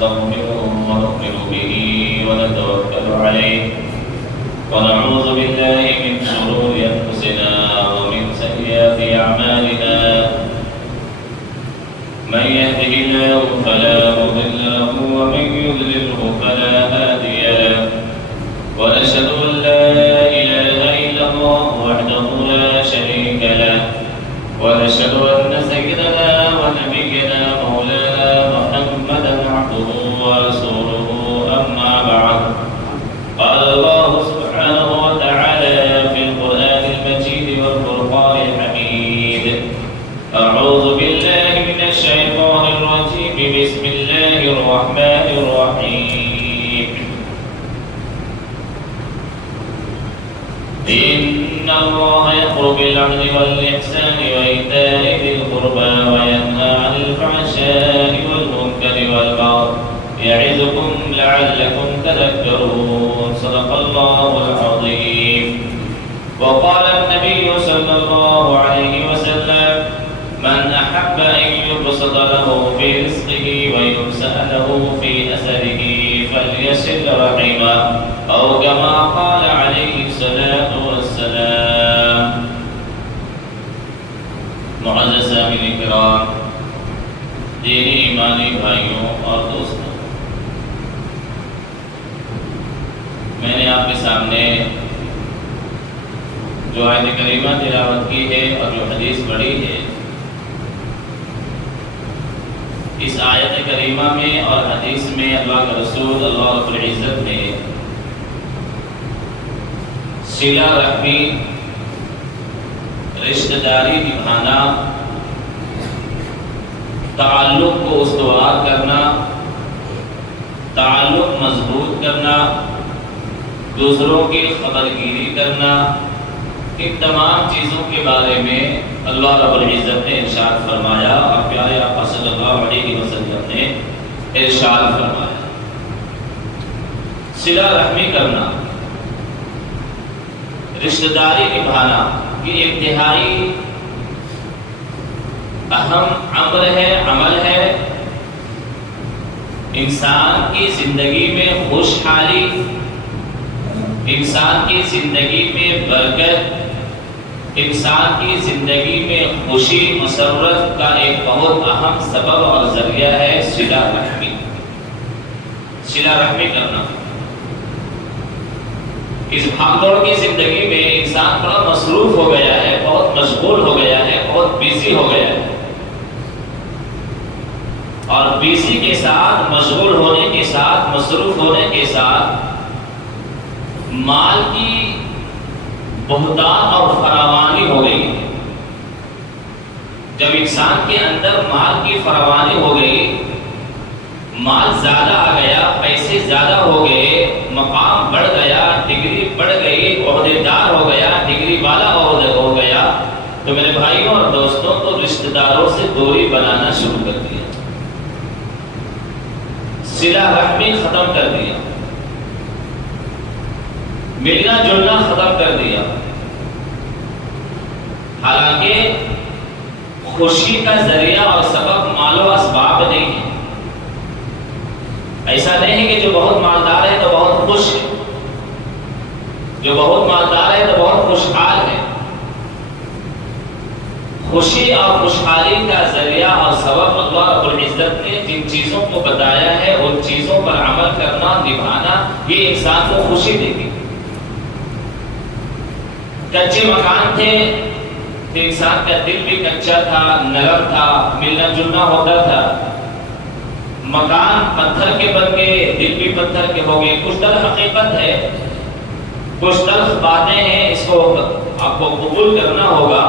ونستغفره ونؤمن به ونتوكل عليه ونعوذ بالله من شرور أنفسنا ومن سيئات أعمالنا من يهده الله فلا مضل له ومن يضلله فلا هادي له ونشهد أن لا إله إلا الله وحده لا شريك له ونشهد أن سيدنا ونبينا مولانا محمدا عبده ورسوله أما بعد قال الله سبحانه وتعالى في القرآن المجيد والفرقان الحميد أعوذ بالله من الشيطان الرجيم بسم الله الرحمن الرحيم إن الله يأمر بالعدل والإحسان وإيتاء ذي القربى وينهى عن الفحشاء والمنكر والبغي يعظكم لعلكم تذكرون صدق الله العظيم. وقال النبي صلى الله عليه وسلم من أحب أن يبسط له في رزقه ويوسع له في أثره فليصل رحمه أو كما قال عليه الصلاة والسلام. معزز سامعین کرام، دینی ایمانی بھائیوں اور دوستوں، میں نے آپ کے سامنے جو آیت کریمہ تلاوت کی ہے اور جو حدیث پڑھی ہے، اس آیت کریمہ میں اور حدیث میں اللہ کا رسول اللہ رب العزت نے صلہ رحمی، رشتہ داری نبھانا، تعلق کو استوار کرنا، تعلق مضبوط کرنا، دوسروں کی خبرگیری کرنا، ان تمام چیزوں کے بارے میں اللہ رب العزت نے ارشاد فرمایا اور پیارے آقا صلی اللہ علیہ وسلم نے ارشاد فرمایا. صلہ رحمی کرنا، رشتہ داری نبھانا یہ انتہائی اہم امر ہے، عمل ہے. انسان کی زندگی میں خوشحالی، انسان کی زندگی میں برکت، انسان کی زندگی میں خوشی مسرت کا ایک بہت اہم سبب اور ذریعہ ہے صلہ رحمی. صلہ رحمی کرنا. اس بھاگ دوڑ کی زندگی میں انسان بڑا مصروف ہو گیا ہے، بہت مشغول ہو گیا ہے، بہت بیزی ہو گیا ہے، اور بیزی کے ساتھ، مشغول ہونے کے ساتھ، مصروف ہونے کے ساتھ مال کی بہتات اور فراوانی ہو گئی ہے. جب انسان کے اندر مال کی فراوانی ہو گئی، مال زیادہ آ گیا، پیسے زیادہ ہو گئے، مقام بڑھ گیا، ڈگری بڑھ گئی، عہدے دار ہو گیا، ڈگری والا عہدہ ہو گیا، تو میرے بھائیوں اور دوستوں کو رشتہ داروں سے دوری بنانا شروع کر دیا، صلہ رحمی ختم کر دیا، ملنا جلنا ختم کر دیا. حالانکہ خوشی کا ذریعہ اور سبب مال و اسباب نہیں ہے. ایسا نہیں ہے کہ جو بہت مالدار ہے تو بہت خوش ہے، جو بہت مالدار ہے تو بہت خوشحال ہے. خوشی اور خوشحالی کا ذریعہ اور سبب اللہ رب العزت نے جن چیزوں کو بتایا ہے، ان چیزوں پر عمل کرنا، نبھانا، یہ انسان کو خوشی دے گی. کچے مکان تھے تو انسان کا دل بھی کچا تھا، نرم تھا، ملنا جلنا ہوتا تھا. مکان پتھر کے بن گئے، دل بھی پتھر کے ہو گئے. کچھ در حقیقت ہے، کچھ تلخ باتیں ہیں، اس کو آپ کو قبول کرنا ہوگا.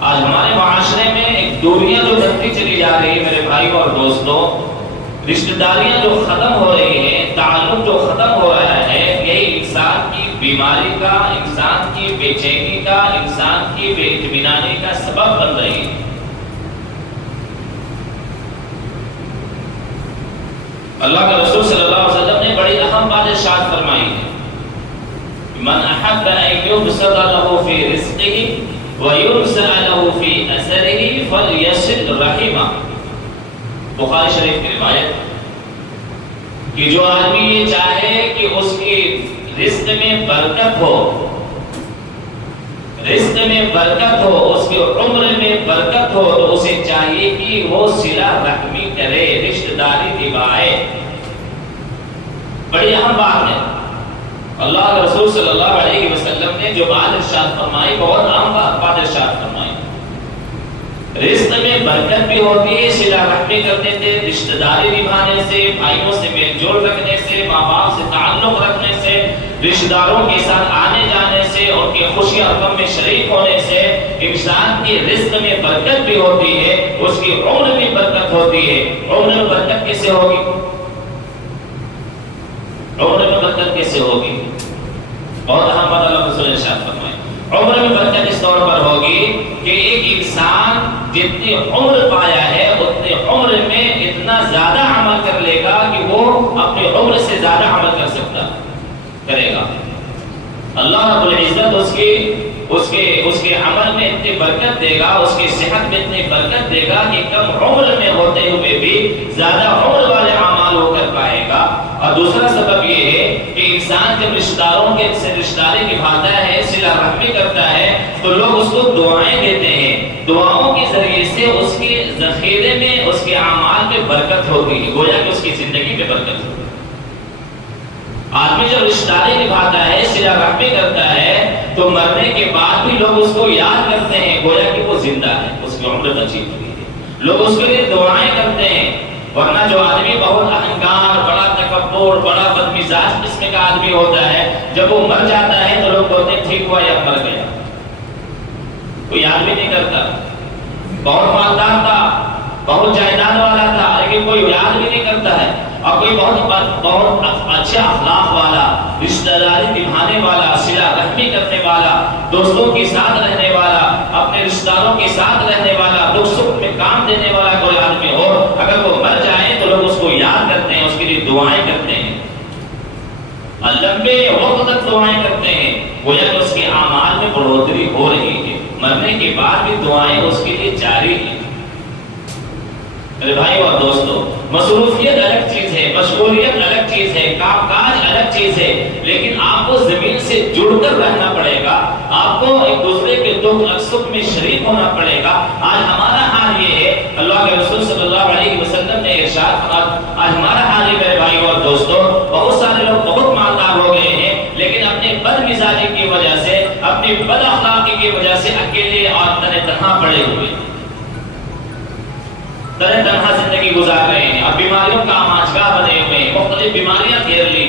آج ہمارے معاشرے میں ایک دوریاں جو بڑھتی چلی جا رہی ہے میرے بھائیوں اور دوستوں، رشتہ داریاں جو ختم ہو رہی ہیں، تعلق جو ختم ہو رہا ہے، یہی انسان کی بیماری کا، انسان کی بے چینی کا، انسان کی بے اطمینانی کا سبب بن رہی ہے. اللہ کے رسول صلی اللہ علیہ وسلم نے بڑی اہم بات ارشاد فرمائی ہے، من احب ان يبسط له في رزقه ويوسع له في اثره فليصل رحمه. بخاری شریف کی روایت کہ جو آدمی یہ چاہے کہ اس کی رزق میں برکت ہو، رزق میں برکت ہو، اس کی عمر میں برکت ہو، تو اسے چاہیے کہ وہ صلہ رحمی کرے، رشتہ داری نبھائے۔ بڑی اہم بات ہے۔ اللہ کے رسول صلی اللہ علیہ وسلم نے جو بات ارشاد فرمائی، بہت اہم بات ارشاد فرمائی۔ رزق میں برکت بھی ہوتی ہے صلہ رحمی کرنے سے، رشتہ داری نبھانے سے، بھائیوں سے میل جول رکھنے سے، ماں باپ سے تعلق رکھنے سے، رشتہ داروں کے ساتھ آنے جانے سے، ان کے خوشی اور غم میں شریک ہونے سے انسان کی رزق میں برکت بھی ہوتی ہے، اس کی عمر میں برکت ہوتی ہے۔ عمر میں برکت کیسے ہوگی؟ عمر میں برکت کیسے ہوگی؟ بہت اہم بات اللہ رسول نے ارشاد فرمائی۔ عمر میں برکت اس طور پر ہوگی کہ ایک انسان جتنی عمر پایا ہے اتنی عمر میں اتنا زیادہ عمل کر لے گا کہ وہ اپنی عمر سے زیادہ عمل کرے گا۔ اللہ رب العزت اس کے عمل میں اتنی برکت دے گا، اس کی صحت میں اتنی برکت دے گا کہ کم عمر میں ہوتے ہوئے بھی زیادہ عمر والے اعمال ہو کر پائے گا۔ اور دوسرا سبب یہ ہے کہ انسان جب رشتہ داروں کے سے رشتہ داری نبھاتا ہے، صلہ رحمی کرتا ہے، تو لوگ اس کو دعائیں دیتے ہیں۔ دعاؤں کے ذریعے سے اس کے ذخیرے میں، اس کے اعمال میں برکت ہوتی ہے، گویا کہ اس کی زندگی میں برکت ہوتی ہے۔ آدمی جب رشتہ داری نبھاتا ہے، صلہ رحمی کرتا ہے، تو مرنے کے بعد بھی لوگ اس کو یاد کرتے ہیں، گویا کہ وہ زندہ ہے، اس کی عمر بچی ہوئی ہے، لوگ اس کے لیے دعائیں کرتے ہیں۔ ورنہ جو آدمی بہت اہنکار، بڑا تکبر، بڑا بدمزاج قسم کا آدمی ہوتا ہے، جب وہ مر جاتا ہے تو لوگ بولتے ہیں ٹھیک ہوا یا مر گیا، کوئی یاد بھی نہیں کرتا۔ بہت مالدار تھا، بہت جائیداد والا تھا، لیکن کوئی یاد بھی نہیں کرتا ہے۔ اور کوئی بہت اچھا اخلاق والا، رشتہ داری نبھانے والا، صلہ رحمی کرنے والا، دوستوں کے ساتھ رہنے والا، اپنے رشتہ داروں کے ساتھ رہنے والا، دکھ سکھ میں کام دینے والا کوئی آدمی ہو، اگر وہ مر جائے تو لوگ اس کو یاد کرتے ہیں، اس کے لیے دعائیں کرتے ہیں، لمبے وقت تک دعائیں کرتے ہیں، گویا کہ اس کے اعمال میں بڑھوتری ہو رہی ہے۔ مرنے کے بعد بھی دعائیں اس کے لیے جاری ہیں۔ میرے بھائی اور دوستو، مصروفیت الگ چیز ہے، مشغولیت الگ چیز ہے، کام کاج الگ چیز ہے، لیکن آپ کو زمین سے جڑ کر رہنا پڑے گا، آپ کو ایک دوسرے کے دکھ سکھ میں شریک ہونا پڑے گا۔ آج ہمارا حال یہ ہے، اللہ کے رسول صلی اللہ علیہ وسلم نے ارشاد فرمایا، آج ہمارا حال یہ میرے بھائی اور دوستو، بہت سارے لوگ بہت مالدار ہو گئے ہیں، لیکن اپنی بد مزاجی کی وجہ سے، اپنی بد اخلاقی کی وجہ سے اکیلے اور تنہا پڑے ہوئے، تنہا زندگی گزار رہے ہیں۔ اب بیماریوں کا آماجگاہ بنے ہوئے ہیں، مختلف بیماریاں گھیر لی،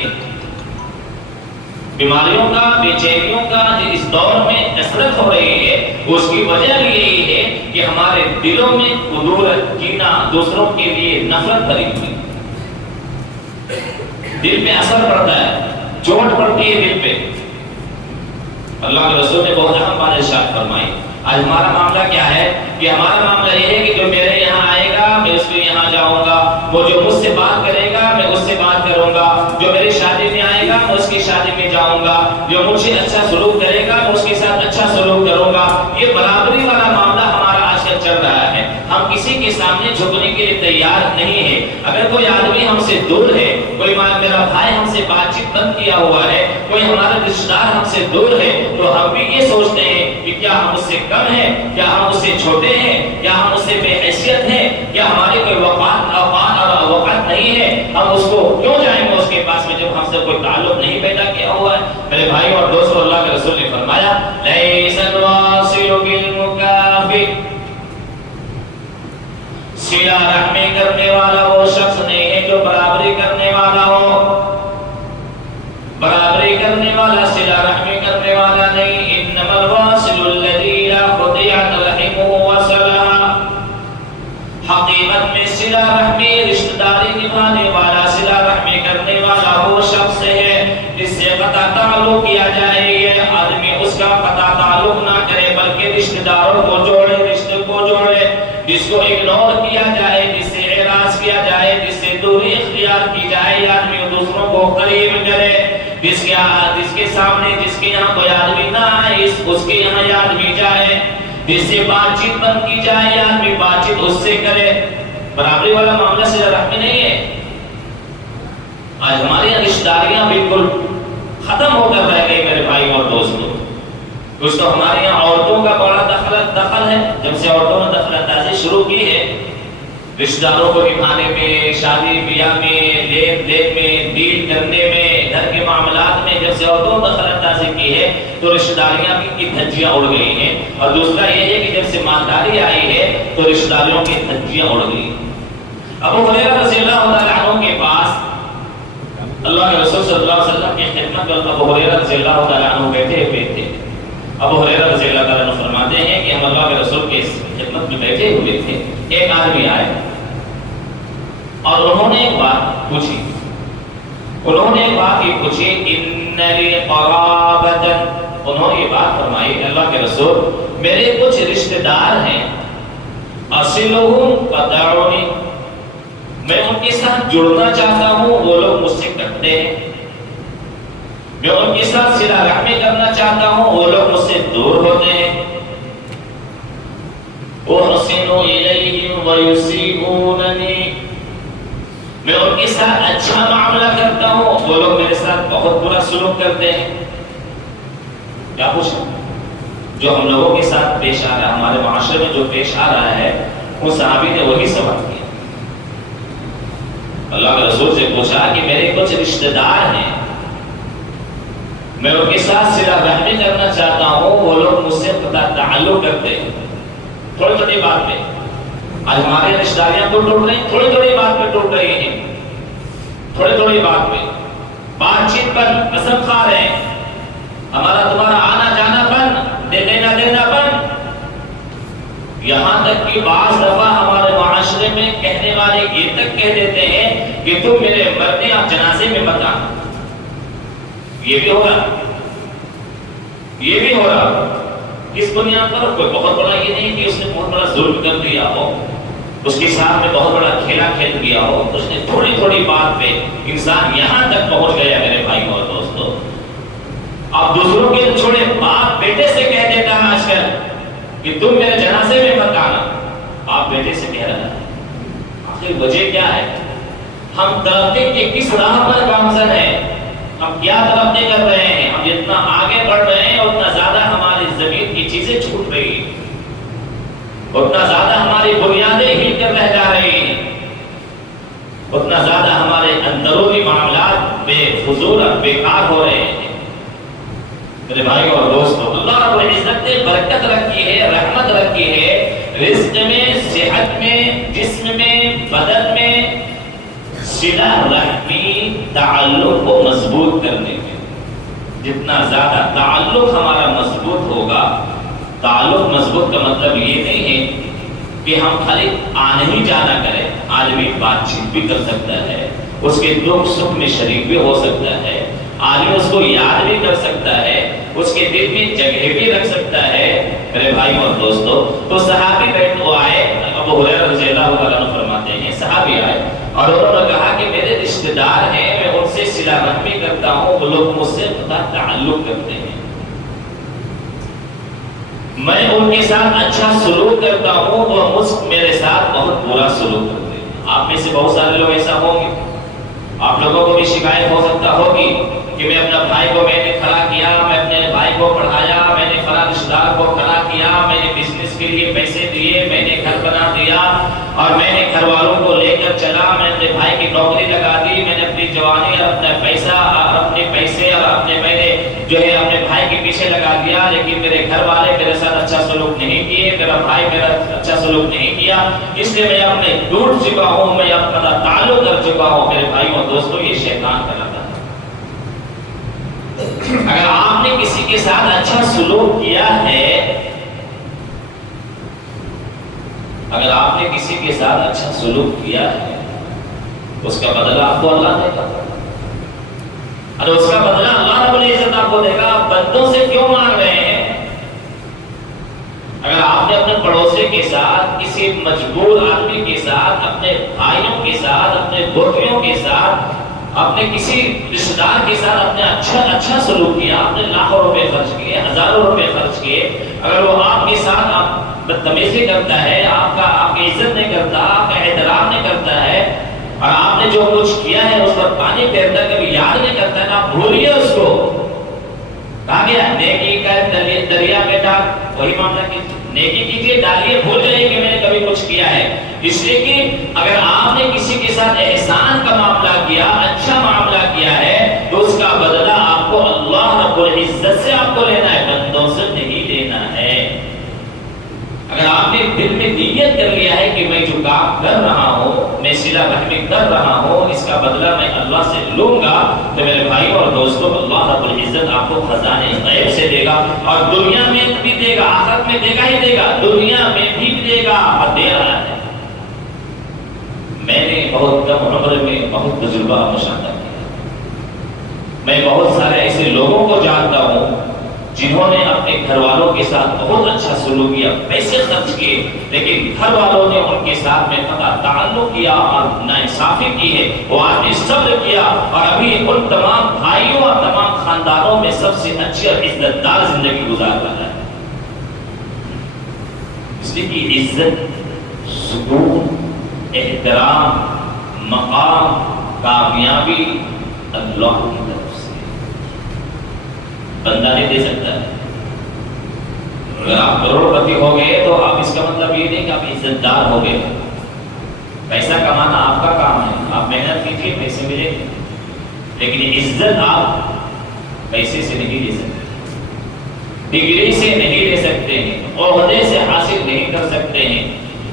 بیماریوں کا، بے چینیوں کا اس دور میں کثرت ہو رہی ہے۔ اس کی وجہ بھی یہی ہے کہ ہمارے دلوں میں کدورت، کینہ، دوسروں کے لیے نفرت بھری ہوئی، دل پہ اثر پڑتا ہے، چوٹ پڑتی ہے دل پہ۔ اللہ کے رسول نے بہت اہم بات ارشاد فرمائی۔ آج ہمارا معاملہ کیا ہے کہ ہمارا معاملہ یہ ہے کہ جو میرے یہاں آئے گا میں اس کے یہاں جاؤں گا، وہ جو مجھ سے بات کرے گا میں اس سے بات کروں گا، جو میری شادی میں آئے گا میں اس کی شادی میں جاؤں گا، جو مجھ سے اچھا سلوک کرے گا میں اس کے ساتھ اچھا سلوک کروں گا۔ یہ برابری والا معاملہ ہمارا آج کل چل رہا ہے۔ ہم کسی کے سامنے جھکنے کے لیے تیار نہیں ہے۔ اگر کوئی آدمی ہم سے دور ہے، کوئی میرا بھائی ہم سے بات چیت بند کیا ہوا ہے، کوئی ہمارا رشتہ دار ہم سے دور ہے، تو ہم بھی یہ سوچتے ہیں کہ کیا ہم اس سے کم ہیں، کیا ہم اس سے چھوٹے ہیں، کیا ہم اس سے بے حیثیت ہیں، کیا ہمارے کوئی وقار وقت نہیں ہے، ہم اس کو کیوں جائیں گے اس کے پاس میں جب ہم سے کوئی تعلق نہیں پیدا کیا ہوا ہے۔ میرے بھائی اور دوستو، اللہ کے رسول نے فرمایا، لیس الواصل بالمکافئ، صلہ رحمی کرنے والا وہ شخص نہیں ہے جو برابری کرنے والا ہو، برابری کرنے والا، صلہ رحمی کرنے والا نہیں۔ انما الواصل الذی لا قطعت رحمہ وصلہ، حقیقت میں صلہ رحمی، رشتہ داری نبھانے والا، صلہ رحمی کرنے والا وہ شخص ہے جس سے قطع تعلق کیا جائے، یہ آدمی اس کا قطع تعلق نہ کرے بلکہ رشتہ داروں کو جوڑے، رشتے کو جوڑے، جس کو اگنور کیا جائے، جس سے اعراض کیا جائے، جس سے دوری اختیار کی جائے، آدمی دوسروں کو قریب کرے، جس کے سامنے جس کے یہاں کوئی آدمی نہ آئے اس کے یہاں یہ آدمی جائے، جس سے بات چیت بند کی جائے، یہ آدمی بات چیت اس سے کرے۔ برابری والا معاملہ صلہ رحمی نہیں ہے. آج ہماری رشتہ داریاں بالکل ختم ہو کر رہ گئی میرے بھائی اور دوستوں. کچھ تو ہمارے یہاں عورتوں کا بڑا دخل ہے. جب سے عورتوں نے دخل اندازی شروع کی ہے رشتہ داروں کو نبھانے میں، شادی بیاہ میں، لین دین میں، ڈیل کرنے میں، گھر کے معاملات میں، جب سے عورتوں نے دخل اندازی کی ہے تو رشتہ داریاں کی دھجیاں اڑ گئی ہیں. اور دوسرا یہ ہے کہ جب سے مالداری آئی ہے تو رشتہ داریوں کی دھجیاں اڑ گئی. ابو ہریرہ رضی اللہ تعالیٰ عنہ کے پاس اللہ کے رسول صلی اللہ علیہ وسلم کی خدمت میں ابو ہریرہ رضی اللہ تعالیٰ عنہ بیٹھے ہوئے تھے. ابو ہریرہ رضی اللہ تعالیٰ عنہ فرماتے ہیں کہ ہم اللہ کے رسول کی خدمت میں بیٹھے ہوئے تھے. ایک آدمی آئے اور انہوں نے ایک بات پوچھی. ان لی قرابۃ. انہوں نے یہ بات فرمائی اللہ کے رسول میرے کچھ رشتہ دار ہیں، اصلہم قطعونی، میں ان کے ساتھ جڑنا چاہتا ہوں، وہ لوگ مجھ سے کٹتے ہیں. میں ان کے ساتھ صلہ رحمی کرنا چاہتا ہوں، وہ لوگ مجھ سے دور ہوتے ہیں. احسن الیہم ویسیئوننی، میں ان کے ساتھ اچھا معاملہ کرتا ہوں، وہ لوگ میرے ساتھ بہت برا سلوک کرتے ہیں. کیا پوچھا؟ جو ہم لوگوں کے ساتھ پیش آ رہا ہے، ہمارے معاشرے میں جو پیش آ رہا ہے، وہ صحابی نے وہی سوال کیا. اللہ کے رسول سے پوچھا کہ میرے کچھ رشتہ دار ہیں، میں ان کے ساتھ صلہ رحمی کرنا چاہتا ہوں، وہ لوگ مجھ سے تعلق کرتے ہیں تھوڑی تھوڑی بات پہ. آج ہمارے رشتہ داریاں تو ٹوٹ رہی ہیں، تھوڑی تھوڑی بات پہ ٹوٹ رہی ہیں. تھوڑی تھوڑی بات پہ بات چیت پر قسم کھا رہے ہیں. ہمارا تمہارا آنا جانا بند، دینا دینا بند. یہاں تک کہ بعض دفعہ ہمارے معاشرے میں کہنے والے یہ تک کہہ دیتے ہیں کہ تم میرے مرنے اور جنازے میں مت آنا. یہ بھی ہو رہا، یہ بھی ہو رہا. کس بنیاد پر؟ کوئی بہت بڑا یہ نہیں کہ اس نے بہت بڑا ظلم کر دیا ہو، اس کے ساتھ میں بہت بڑا کھیلا کھیل دیا ہو. اس نے تھوڑی تھوڑی بات پہ انسان یہاں تک پہنچ گیا میرے بھائی اور دوستو. اب دوسروں کے چھوڑے باپ بیٹے سے کہہ دیتا ہے آج کل کہ تم میرے جنازے میں مت آنا. آپ بیٹے سے کہہ رہا ہے. آخر وجہ کیا ہے؟ ہم ترقی کے کس راہ پر گامزن ہیں؟ ہم کیا ترقی کر رہے ہیں؟ ہم جتنا آگے بڑھ رہے ہیں اتنا زیادہ ہماری زمین کی چیزیں چھوٹ رہی ہیں، اتنا زیادہ ہماری بنیادیں ہل کر رہ جا رہی ہیں، اتنا زیادہ ہمارے اندرونی معاملات بے فضول اور بیکار ہو رہے ہیں. میرے بھائی اور دوستو، اللہ رب العزت نے برکت رکھی ہے، رحمت رکھی ہے رزق میں، صحت میں، جسم میں، بدن میں. صلہ رحمی تعلق کو مضبوط کرنے میں جتنا زیادہ تعلق ہمارا مضبوط ہوگا. تعلق مضبوط کا مطلب یہ نہیں ہے کہ ہم خالی آنے ہی جانا کریں. آدمی بات چیت بھی کر سکتا ہے، اس کے دکھ سکھ میں شریک بھی ہو سکتا ہے، آدمی اس کو یاد بھی کر سکتا ہے، اس کے دل میں جگہ بھی رکھ سکتا ہے. میرے بھائی اور دوستو، تو صحابی بیٹھ آئے. ابو ہریرہ رضی اللہ عنہ فرماتے ہیں صحابی آئے اور انہوں نے کہا کہ میرے رشتہ دار ہیں، میں ان سے صلہ رحمی کرتا ہوں، وہ لوگ مجھ سے تعلق کرتے ہیں، میں ان کے ساتھ اچھا سلوک کرتا ہوں، وہ میرے ساتھ بہت برا سلوک کرتے ہیں. آپ میں سے بہت سارے لوگ ایسا ہوں گے، آپ لوگوں کو بھی شکایت ہو سکتا ہوگی کہ میں اپنا بھائی کو میں نے کھڑا کیا، میں اپنے بھائی کو پڑھایا، میں نے فلاں رشتہ دار کو کھڑا کیا، میں نے بزنس کے لیے پیسے دیے، میں نے گھر بنا دیا اور میں نے گھر والوں کو لے کر چلا، میں اپنے بھائی کی نوکری لگا دی، میں نے اپنی جوانی اور اپنا پیسہ اور اپنے پیسے اور اپنے میں نے جو ہے اپنے بھائی کے پیچھے لگا دیا، لیکن میرے گھر والے میرے ساتھ اچھا سلوک نہیں کیے، میرا بھائی میرا اچھا سلوک نہیں کیا، اس لیے میں اپنے ٹوٹ چکا ہوں، میں اپنا تعلق کر چکا ہوں. میرے بھائی اور دوستوں، یہ شیطان کا لگا. اگر آپ نے کسی کے ساتھ اچھا سلوک کیا ہے، اگر آپ نے کسی کے ساتھ اچھا سلوک کیا ہے، اس کا بدلہ آپ کو اللہ دے گا. اور اس کا بدلہ اللہ رب العزت آپ کو دے گا. آپ بندوں سے کیوں مانگ رہے ہیں؟ اگر آپ نے اپنے پڑوسی کے ساتھ، کسی مجبور آدمی کے ساتھ، اپنے بھائیوں کے ساتھ، اپنے بوٹیوں کے ساتھ، اپنے کسی رشتہ دار کے ساتھ اپنے اچھا سلوک کیا، آپ نے لاکھوں روپے خرچ کیے، ہزاروں روپے خرچ کیے، اگر وہ آپ کے ساتھ بدتمیزی کرتا ہے، آپ کی عزت نہیں کرتا، آپ کا احترام نہیں جو کچھ کیا ہے اس پر پانی پھیرتا ہے، کبھی یاد نہیں کرتا ہے، آپ بھولیے اس کو. کہا گیا نیکی کر دریا میں ڈال، وہی معاملہ کیجیے، نیکی کیجیے، ڈالیے، بھول جائیے کہ میں نے کبھی کچھ کیا ہے. اس لیے کہ اگر آپ نے کسی کے ساتھ احسان کا معاملہ کیا، اچھا معاملہ کیا ہے، تو اس کا بدلہ آپ کو اللہ رب العزت سے آپ کو لینا ہے، بندوں سے نہیں لینا ہے. اگر آپ نے دل میں نیت کر لیا ہے کہ میں جو کام کر رہا ہوں، میں صلہ رحمی کر رہا ہوں، اس کا بدلہ میں اللہ سے لوں گا، تو میرے بھائی اور دوستوں اللہ رب العزت آپ کو خزانے غیب سے دے گا، اور دنیا میں بھی دے گا، آخرت میں دے گا ہی دے گا، دنیا میں بھی دے گا، اور دے رہا ہے. میں نے بہت کم عمر میں بہت تجربہ مشاہدہ کیا. میں بہت سارے ایسے لوگوں کو جانتا ہوں جنہوں نے اپنے گھر والوں کے ساتھ بہت اچھا سلوک کیا، پیسے خرچ کیے، لیکن گھر والوں نے ان کے ساتھ میں قطع تعلق کیا اور ناانصافی کی ہے. وہ آدمی صبر کیا، اور ابھی ان تمام بھائیوں اور تمام خاندانوں میں سب سے اچھی اور عزت دار زندگی گزار رہا ہے. اس لیے کہ عزت، سکون، احترام، مقام، کامیابی اللہ کی طرف سے، بندہ نہیں دے سکتا ہے. اگر آپ کروڑ پتی ہو گئے تو آپ اس کا مطلب یہ نہیں کہ آپ عزت دار ہو گئے. پیسہ کمانا آپ کا کام ہے، آپ محنت کیجیے، پیسے ملیں گے، لیکن عزت آپ پیسے سے نہیں لے سکتے، ڈگری سے نہیں لے سکتے ہیں، عہدے سے حاصل نہیں کر سکتے ہیں.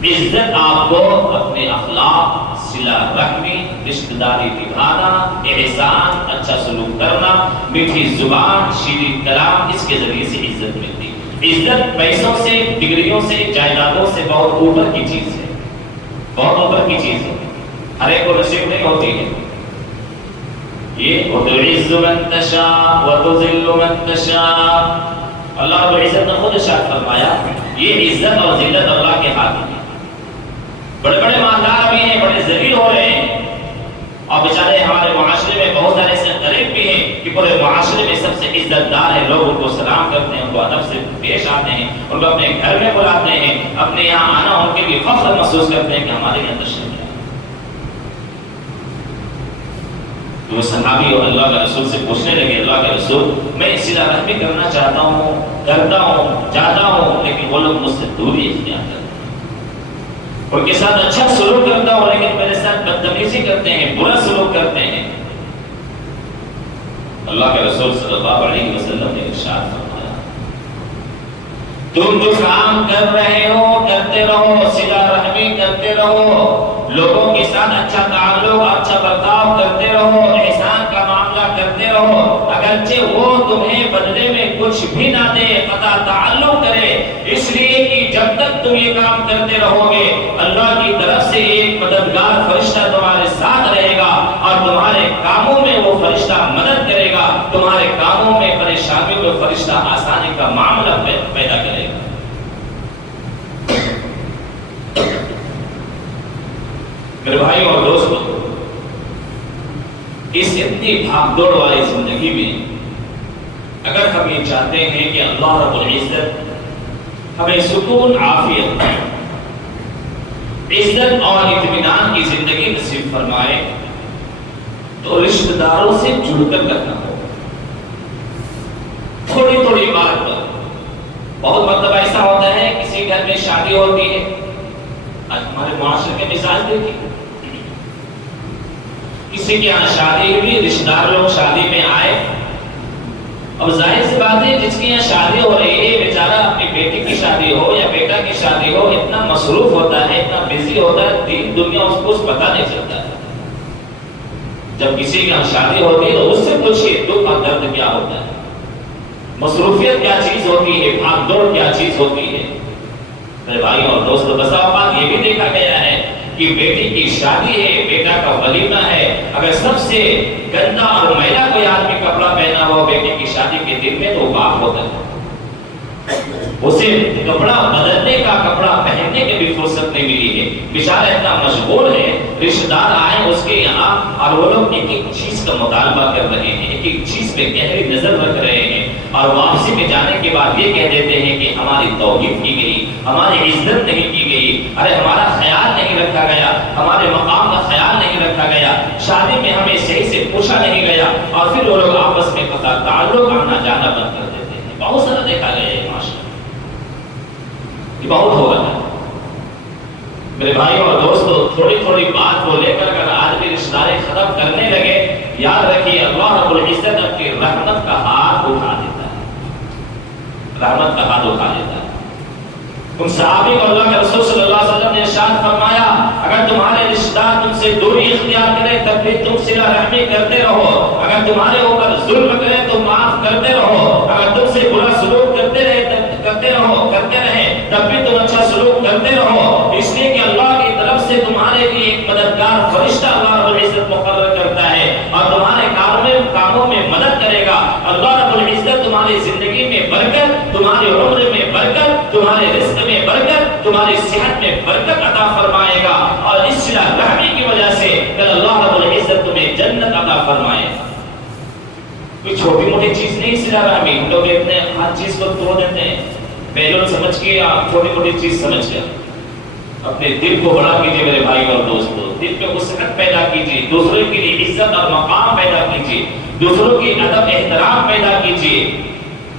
عزت آپ کو اپنے اخلاق، صلہ رحمی، رشتہ داری نبھانا، احسان، اچھا سلوک کرنا، میٹھی زبان، شیریں کلام، اس کے ذریعے سے عزت ملتی. عزت پیسوں سے، ڈگریوں سے، جائیدادوں سے بہت اوپر کی چیز ہے، بہت اوپر کی چیز ہے، ہر ایک کو نصیب نہیں ہوتی ہے. یہ وَتُعِزُّ مَن تَشَاءُ وَتُذِلُّ مَن تَشَاءُ، اللہ رب العزت نے خود ارشاد فرمایا یہ عزت اور ذلت اللہ کے ہاتھ میں. بڑے بڑے مالدار بھی ہیں، بڑے ذلیل ہو رہے ہیں، اور بیچارے ہمارے معاشرے میں بہت سارے ایسے غریب بھی ہیں کہ پورے معاشرے میں سب سے عزت دار ہے. لوگ ان کو سلام کرتے ہیں، ان کو ادب سے پیش آتے ہیں، ان کو اپنے گھر میں بلاتے ہیں، اپنے یہاں آنا ان کے لیے فخر محسوس کرتے ہیں کہ ہمارے یہاں تشریف لائے. تو وہ صحابی اور اللہ کے رسول سے پوچھنے لگے، اللہ کے رسول میں صلہ رحمی کرنا چاہتا ہوں، کرتا ہوں، جاتا ہوں، لیکن وہ لوگ مجھ سے دوری اختیار کرتے ہیں، ان کے ساتھ اچھا سلوک کرتا ہوں لیکن میرے ساتھ بدتمیزی کرتے ہیں، برا سلوک کرتے ہیں. اللہ کے رسول صلی اللہ علیہ وسلم نے ارشاد فرمایا تم جو کام کر رہے ہو کرتے رہو، صلہ رحمی کرتے رہو، لوگوں کے ساتھ اچھا تعلق، اچھا برتاؤ کرتے رہو، احسان کا معاملہ کرتے رہو، اگرچہ وہ تمہیں بدلے میں کچھ بھی نہ دے، قطع تعلق کرے، اس لیے کہ جب تک تم یہ کام کرتے رہو گے اللہ کی طرف سے ایک مددگار فرشتہ تمہارے ساتھ رہے گا، اور تمہارے کاموں میں وہ فرشتہ مدد کرے گا، تمہارے کاموں میں پریشانیوں میں فرشتہ آسانی کا معاملہ پیدا کرے گا. میرے بھائی اور دوستوں، اس اتنی بھاگ دوڑ والی زندگی میں اگر ہم یہ چاہتے ہیں کہ اللہ رب العزت ہمیں سکون، عافیت، عزت اور اطمینان کی زندگی نصیب فرمائے، تو رشتہ داروں سے جڑ کر کرنا ہوگا. تھوڑی تھوڑی بات پر بہت مرتبہ ایسا ہوتا ہے کسی گھر میں شادی ہوتی ہے، آج ہمارے معاشرے کے مثال دیکھیے، کسی کے یہاں شادی ہوئی، رشتہ دار لوگ شادی میں آئے، اب ظاہر سی بات ہے جس کی یہاں شادی ہو رہی ہے بیچارہ اپنی بیٹی کی شادی ہو یا بیٹا کی شادی ہو اتنا مصروف ہوتا ہے، اتنا بزی ہوتا ہے، دین دنیا اس کو پتہ نہیں چلتا ہے. جب کسی کی یہاں شادی ہوتی ہے تو اس سے پوچھئے دکھ اور درد کیا ہوتا ہے، مصروفیت کیا چیز ہوتی ہے، بھاگ دوڑ کیا چیز ہوتی ہے. میرے بھائی اور دوستو، بسا اوقات یہ بھی دیکھا گیا ہے کہ بیٹی کی شادی ہے، بیٹا کا ولیمہ ہے، اگر سب سے گندا اور میلا کوئی آدمی کپڑا پہنا ہو بیٹی کی شادی کے دن میں تو باپ ہوتا ہے، اسے کپڑا بدلنے کا، کپڑا پہننے کی بھی فرصت نہیں ملی ہے. بیچارہ اتنا مشغول ہے، رشتہ دار آئے اس کے یہاں اور وہ لوگ ایک ایک چیز کا مطالبہ کر رہے ہیں، ایک ایک چیز پہ گہری نظر رکھ رہے ہیں، اور واپسی میں جانے کے بعد یہ کہہ دیتے ہیں کہ ہماری توہین کی گئی، ہماری عزت نہیں کی گئی، ارے ہمارا خیال نہیں رکھا گیا، ہمارے مقام کا خیال نہیں رکھا رکھا گیا, شادی میں ہمیں صحیح سے پوچھا نہیں گیا, اور پھر وہ لوگ آپس میں قطع تعلق آنا جانا بند کر دیتے ہیں. بہت سارا دیکھا گیا ہے معاشرے میں, یہ بہت ہو رہا ہے. میرے بھائی اور دوستو, تھوڑی تھوڑی بات کو لے کر اگر آدمی رشتہ داری ختم کرنے لگے, یاد رکھیے اللہ رب العزت اپنی رحمت کا ہاتھ اٹھا دیتا ہے, رحمت کا ہاتھ اٹھا دیتا ہے. ان صحابی کو اللہ کے رسول صلی اللہ علیہ وسلم نے ارشاد فرمایا, اگر تمہارے رشتہ دار تم سے دوری اختیار کرے تب بھی تم صلہ رحمی کرتے رہو, اگر تمہارے اوپر ظلم کرے تو معاف کرتے رہو, اگر تم سے برا سلوک کرتے رہے تب بھی تم اچھا سلوک کرتے رہو, اس لیے کہ اللہ کی طرف سے تمہارے لیے ایک مددگار فرشتہ اللہ رب العزت مقرر کرتا ہے, اور تمہارے کاموں میں مدد کرے گا. اللہ رب العزت تمہاری زندگی میں برکت, تمہاری عمر میں برکت, تمہارے رزق میں برکت, تمہاری صحت میں برکت عطا فرمائے گا, اور اس صلہ رحمی کی وجہ سے کل اللہ رب العزت تمہیں جنت عطا فرمائے گا. کوئی چھوٹی موٹی چیز نہیں صلہ رحمی, ہم لوگ اتنے ہر چیز کو توڑ دیتے ہیں, بیلون سمجھ کے یا چھوٹی موٹی چیز سمجھ کے. اپنے دل کو بڑا کیجئے میرے بھائی اور دوستو, دل پہ وسعت پیدا کیجئے, دوسروں کے لیے عزت اور مقام پیدا کیجئے, دوسروں کی ادب احترام پیدا کیجئے,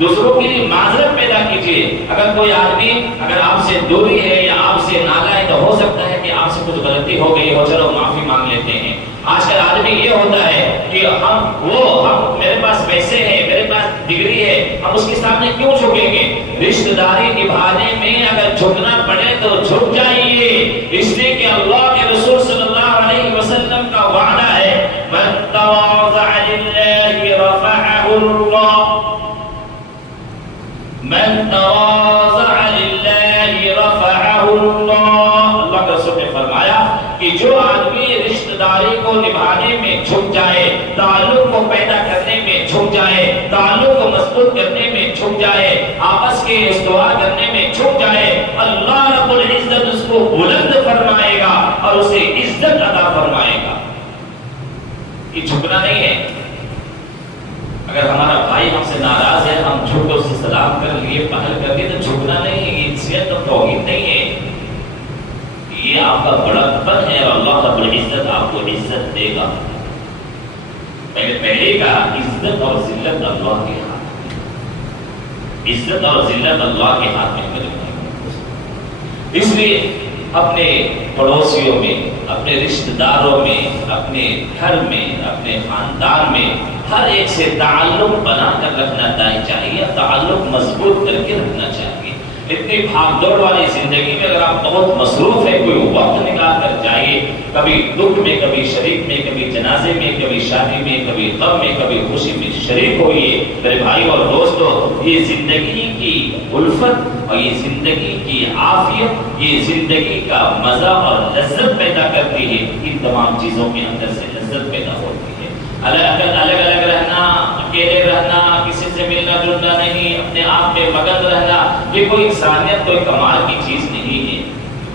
دوسروں کے لیے معذرت پیدا کیجئے. اگر کوئی آدمی اگر آپ سے دوری ہے یا آپ سے نالا ہے تو ہو سکتا ہے کہ آپ سے کچھ غلطی ہو گئی ہو, چلو معافی مانگ لیتے ہیں. آج کل آدمی یہ ہوتا ہے کہ ہم میرے پاس پیسے ہیں, میرے پاس ڈگری ہے, ہم اس کے سامنے کیوں جھکیں گے؟ رشتہ داری نبھانے میں اگر جھکنا پڑے تو جھک جائیے, اس لیے کہ اللہ کے رسول صلی اللہ علیہ وسلم کا وعدہ ہے, من تواضع للہ رفعہ اللہ, من تواضع للہ رفعہ اللہ. اللہ کے رسول نے فرمایا کہ جو آدمی رشتہ داری کو نبھانے میں جھک جائے, تعلق کو پیدا کرنے میں جھک جائے, تعلق کو مضبوط کرنے میں جھک جائے, آپس کے استوار کرنے میں جھک جائے, اللہ رب العزت اس کو بلند فرمائے گا اور اسے عزت عطا فرمائے گا. یہ جھکنا نہیں ہے. اگر ہمارا بھائی ہم سے ناراض ہے, ہم جھک کر اسے سلام کر لیے, پہل کر لیے, تو جھکنا نہیں ہے. یہ انسانیت اور توحید نہیں ہے, یہ آپ کا بڑا پن ہے, اور اللہ رب العزت آپ کو عزت دے گا. پہلے کا عزت اور ذلت اللہ کے ہاتھ میں, عزت اور ذلت اللہ کے ہاتھ میں کرے گا. اس لیے اپنے پڑوسیوں میں, اپنے رشتہ داروں میں, اپنے گھر میں, اپنے خاندان میں ہر ایک سے تعلق بنا کر رکھنا چاہیے, تعلق مضبوط کر کے رکھنا چاہیے. اتنی بھاگ دوڑ والی زندگی میں اگر آپ بہت مصروف ہیں, کوئی وقت نکال کر جائیے, کبھی دکھ میں, کبھی شریک میں, کبھی جنازے میں, کبھی شادی میں, کبھی غم میں, کبھی خوشی میں شریک ہوئیے. میرے بھائی اور دوستو, یہ زندگی کی الفت اور یہ زندگی کی عافیت, یہ زندگی کا مزہ اور لذت پیدا کرتی ہے. ان تمام چیزوں کے اندر سے لذت پیدا ہوتی ہے. الگ الگ رہنا, اکیلے رہنا, کسی سے ملنا جلنا نہیں, اپنے آپ میں مگن رہنا, یہ کوئی انسانیت, کوئی کمال کی چیز نہیں ہے.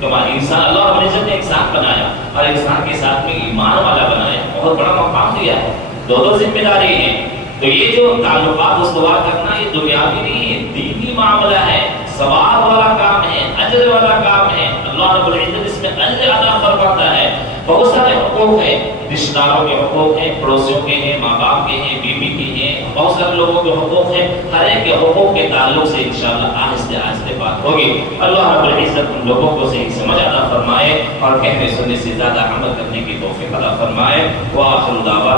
کمال انسان, اللہ رب العزت نے انسان بنایا اور انسان کے ساتھ میں ایمان والا بنایا, بہت بڑا مقام دیا ہے. دو ذمہ داری ہیں. تو یہ جو تعلقات استوار کرنا, یہ دنیاوی نہیں ہے, دینی معاملہ ہے, ثواب والا کام ہے, اجر والا کام ہے. اللہ رب العزت اس میں اجر عطا فرماتا ہے. بہت سارے حقوق ہیں, رشتہ داروں کے حقوق ہیں, پڑوسیوں کے ہیں, ماں باپ کے ہیں, بیوی کے ہیں, بہت سارے لوگوں کے حقوق ہیں. ہر ایک کے حقوق کے تعلق سے انشاءاللہ آہستہ آہستہ بات ہوگی. اللہ رب العزت ان لوگوں کو صحیح سمجھ عطا فرمائے اور کہنے سننے سے زیادہ عمل کرنے کی توفیق عطا فرمائے. وآخر دعوانا